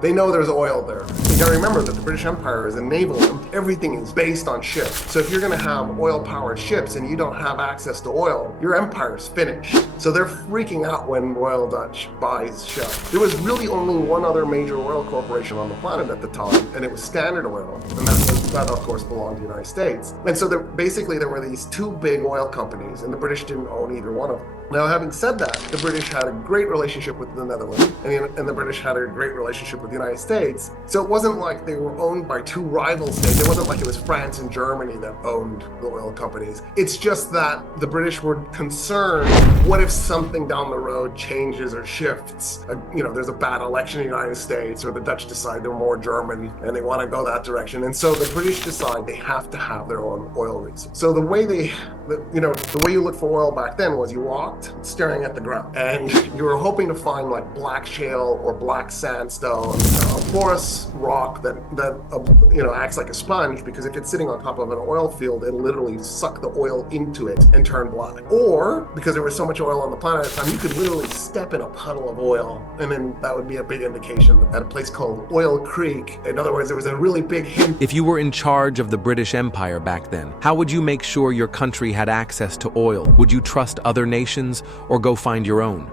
They know there's oil there. You gotta remember that the British Empire is a naval, everything is based on ships. So if you're gonna have oil-powered ships and you don't have access to oil, your empire's finished. So they're freaking out when Royal Dutch buys Shell. There was really only one other major oil corporation on the planet at the time, and it was Standard Oil, and that of course belonged to the United States. And so basically there were these two big oil companies, and the British didn't own either one of them. Now, having said that, the British had a great relationship with the Netherlands, and the British had a great relationship with the United States. So it wasn't like they were owned by two rival states. It wasn't like it was France and Germany that owned the oil companies. It's just that the British were concerned, what if something down the road changes or shifts? There's a bad election in the United States, or the Dutch decide they're more German and they want to go that direction. And so the British decide they have to have their own oil resources. So the way you looked for oil back then was you walked staring at the ground, and you were hoping to find like black shale or black sandstone, a porous rock that acts like a sponge, because if it's sitting on top of an oil field, it'll literally suck the oil into it and turn black. Or because there was so much oil on the planet at the time, you could literally step in a puddle of oil, and then that would be a big indication at a place called Oil Creek. In other words, there was a really big hint. If you were in charge of the British Empire back then, how would you make sure your country had access to oil? Would you trust other nations or go find your own?